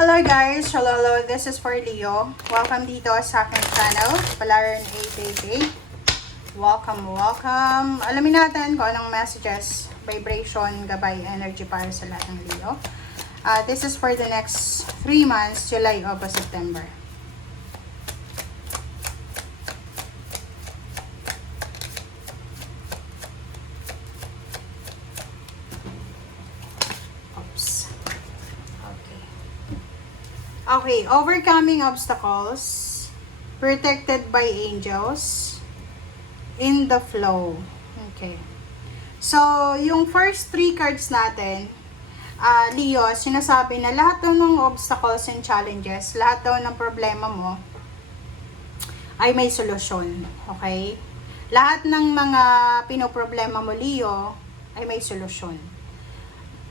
Hello guys! Hello, this is for Leo. Welcome dito sa aking channel, Palaran 888. Welcome. Alamin natin kung anong messages, vibration, gabay, energy para sa lahat ng Leo. This is for the next 3 months, July, August, September. Okay, overcoming obstacles, protected by angels, in the flow. Okay. So, yung first 3 cards natin, Leo, sinasabi na lahat daw ng obstacles and challenges, lahat daw ng problema mo, ay may solusyon. Okay? Lahat ng mga pinoproblema mo, Leo, ay may solusyon.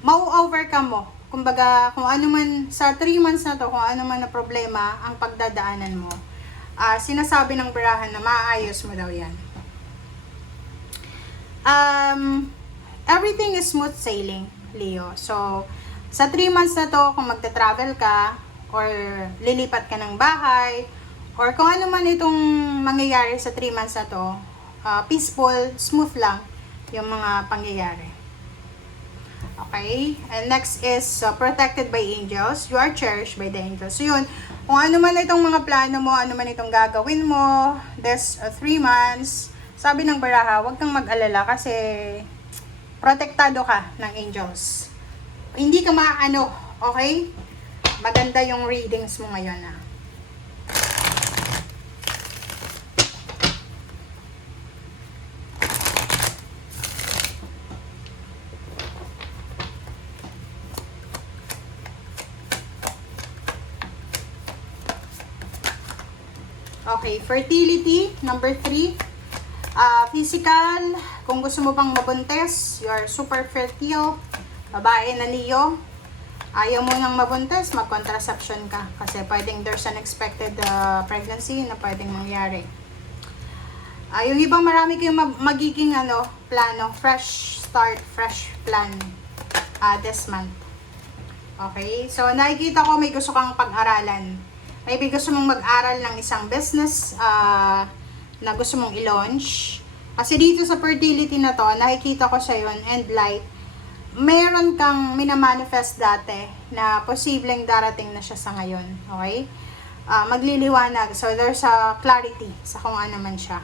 Mau-overcome mo. Kumbaga, kung ano man, sa 3 months na to, kung ano man na problema ang pagdadaanan mo, sinasabi ng barahan na maayos mo daw yan. Everything is smooth sailing, Leo. So, sa 3 months na to, kung magta-travel ka, or lilipat ka ng bahay, or kung ano man itong mangyayari sa 3 months na to, peaceful, smooth lang yung mga pangyayari. Okay? And next is protected by angels. You are cherished by the angels. So yun, kung ano man itong mga plano mo, ano man itong gagawin mo, this 3 months, sabi ng baraha, huwag kang mag-alala kasi protektado ka ng angels. Hindi ka maano, okay? Maganda yung readings mo ngayon . Okay, fertility, number 3. Physical, kung gusto mo pang mabuntis, you are super fertile. Babae na Leo. Ayaw mo nang mabuntis, mag-contraception ka. Kasi pwedeng there's unexpected pregnancy na pwedeng mangyari. Yung ibang marami kayong magiging plano, fresh start, fresh plan this month. Okay, so nakikita ko may gusto kang pag-aralan. Maybe gusto mong mag-aral ng isang business na gusto mong i-launch. Kasi dito sa fertility na to, nakikita ko sa yun, and light, meron kang minamanifest dati na posibleng darating na siya sa ngayon. Okay? Magliliwanag. So, there's a clarity sa kung ano man siya.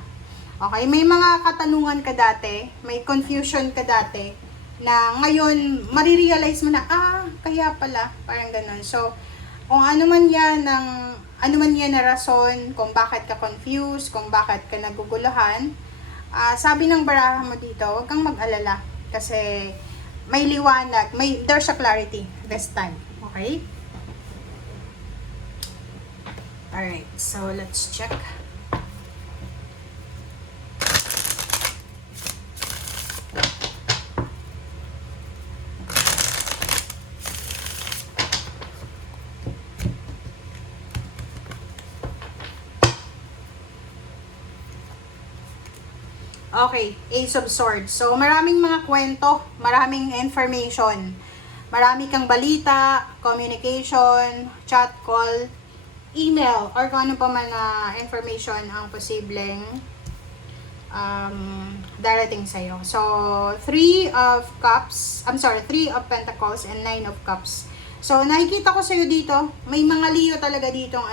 Okay? May mga katanungan ka dati, may confusion ka dati, na ngayon, marirealize mo na, kaya pala, parang ganun. So, kung ano man yan na rason, kung bakit ka confused, kung bakit ka naguguluhan, sabi ng baraha mo dito, huwag kang mag-alala. Kasi may liwanag, there's a clarity this time. Okay? Alright, so let's check. Okay, Ace of Swords. So, maraming mga kwento, maraming information. Marami kang balita, communication, chat, call, email, or kung ano pa man na information ang posibleng darating sa'yo. So, 3 of Pentacles and 9 of Cups. So, nakikita ko sa'yo dito, may mga Leo talaga ditong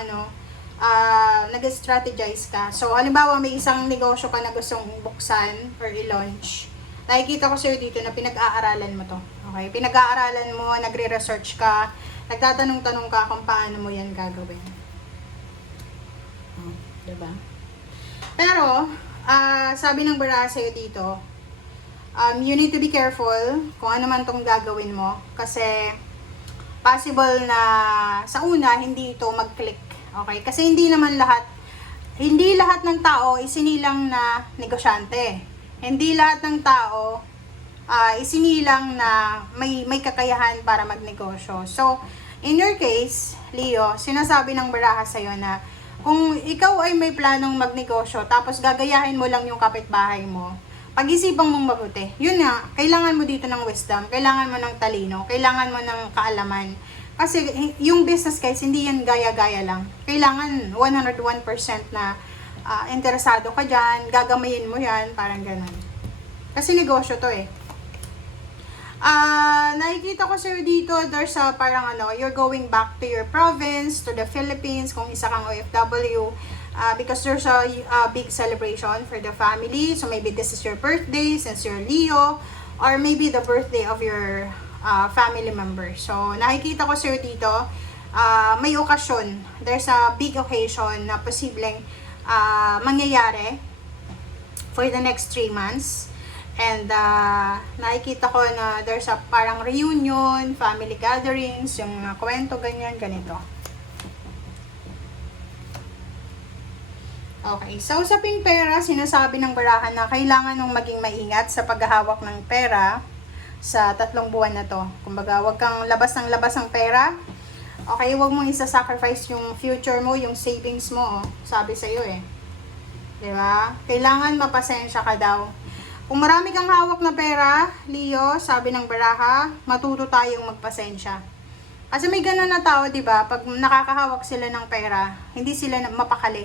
nag-strategize ka. So, halimbawa, may isang negosyo ka na gustong buksan or i-launch. Nakikita ko sa'yo dito na pinag-aaralan mo to. Okay? Pinag-aaralan mo, nagre-research ka, nagtatanong-tanong ka kung paano mo yan gagawin. Diba? Pero, sabi ng baraha sa'yo dito, you need to be careful kung ano man tong gagawin mo. Kasi, possible na sa una, hindi ito mag-click. Okay? Kasi hindi lahat ng tao isinilang na negosyante. Hindi lahat ng tao isinilang na may kakayahan para magnegosyo. So, in your case, Leo, sinasabi ng baraha sa'yo na kung ikaw ay may planong magnegosyo tapos gagayahin mo lang yung kapitbahay mo, pag-isipan mong mabuti. Yun nga, kailangan mo dito ng wisdom, kailangan mo ng talino, kailangan mo ng kaalaman. Kasi yung business guys, hindi yan gaya-gaya lang. Kailangan 101% na interesado ka dyan, gagamayin mo yan, parang ganun. Kasi negosyo to eh. Nakikita ko sa'yo dito, there's a parang you're going back to your province, to the Philippines, kung isa kang OFW, because there's a big celebration for the family. So maybe this is your birthday, since you're Leo, or maybe the birthday of your family member. So nakikita ko sa'yo dito, may okasyon, there's a big occasion na posibleng mangyayari for the next 3 months. And nakikita ko na there's a parang reunion, family gatherings, yung kwento, ganyan, ganito. Okay, sa usaping pera, sinasabi ng barahan na kailangan mong maging maingat sa paghahawak ng pera sa 3 buwan na to. Kumbaga, wag kang labas ng labas ng pera. Okay, wag mong isa-sacrifice yung future mo, yung savings mo, sabi sa'yo eh. Diba? Kailangan mapasensya ka daw. Kung marami kang hawak na pera, Leo, sabi ng baraha, matuto tayong magpasensya. Kasi may ganun na tao, diba? Pag nakakahawak sila ng pera, hindi sila mapakali.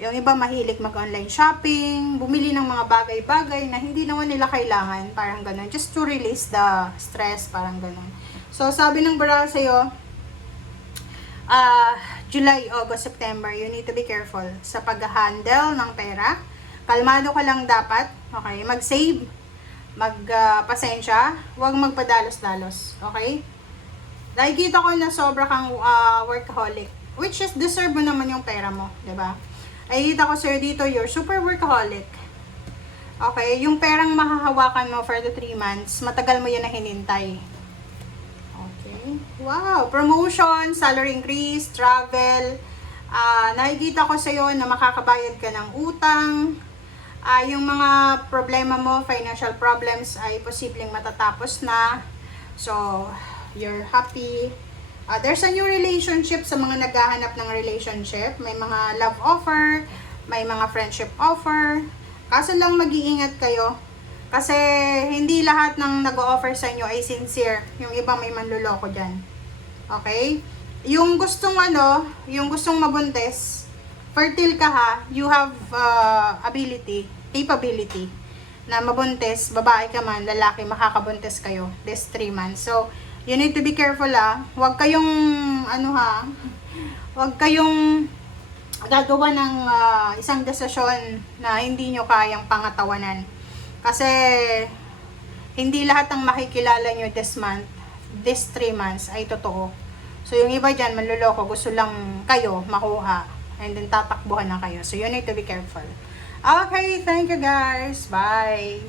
Yung iba mahilig mag-online shopping, bumili ng mga bagay-bagay na hindi naman nila kailangan, parang ganun. Just to release the stress, parang ganun. So, sabi ng baraha sa'yo, July, August, September, you need to be careful sa pag-handle ng pera. Kalmado ka lang dapat, okay? Mag-save, magpasensya, huwag magpadalos-dalos, okay? Nakikita ko na sobra kang workaholic, which is deserve mo naman yung pera mo, diba? Nakikita ko sa'yo dito, you're super workaholic. Okay, yung perang mahahawakan mo for the 3 months, matagal mo yan na hinintay. Okay, wow, promotion, salary increase, travel, nakikita ko sa'yo na makakabayad ka ng utang, yung mga problema mo, financial problems ay posibleng matatapos na. So, you're happy. There's a new relationship sa mga naghahanap ng relationship. May mga love offer, may mga friendship offer. Kaso lang mag-iingat kayo. Kasi hindi lahat ng nag-o-offer sa inyo ay sincere. Yung iba may manluloko dyan. Okay? Yung gustong yung gustong mabuntis, fertile ka ha, you have capability na mabuntis, babae ka man, lalaki, makakabuntis kayo this 3 months. So, you need to be careful huwag kayong, huwag kayong gagawa ng isang desisyon na hindi nyo kayang pangatawanan. Kasi, hindi lahat ng makikilala nyo this month, this 3 months ay totoo. So, yung iba dyan, manluloko, gusto lang kayo makuha. And then, tatakbuhan na kayo. So, you need to be careful. Okay, thank you guys. Bye!